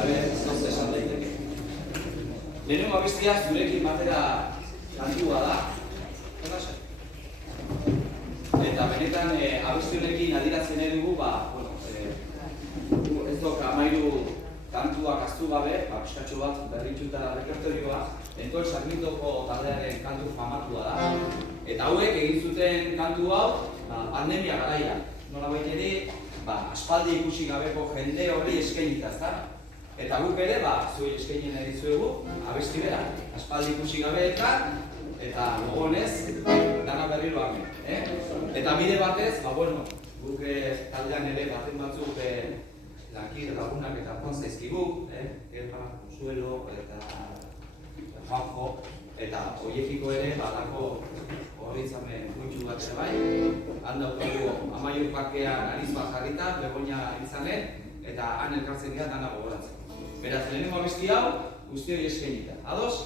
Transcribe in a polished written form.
gabe zoz esan daiteke. Lehenengo abestia zurekin batera kantua da. Eta benetan abesti honekin adierazten nahi dugu, ez dok 13 kantuak ahaztu gabe, piskatxo bat berritxuta repertorioa, Entol Sarmientoko taldearen kantu famatua da. Eta hauek egin zuten kantu hau pandemia garaian. Nolabait ere, aspaldi ikusi gabeko jende horri eskainita, ezta? Eta guk ere, zuei eskaini nahi dizuegu, abesti bera. Aspaldi ikusi gabeetan, eta gogonez, dana berriro hemen. Eta bide batez, guk taldean ere baten batzuk lankide lagunak eta joan zaizkigu, Gerra, Consuelo, eta Juanjo, eta horiekiko ere badako horritzamen gutxu bat ere bai. Handaukagu Amaiur Parkean ariz bat jarrita, Begoña izanen, eta han elkartzen dira dana gogoratzen. Beraz, lehenengo abesti hau guztioi eskainita. Ados?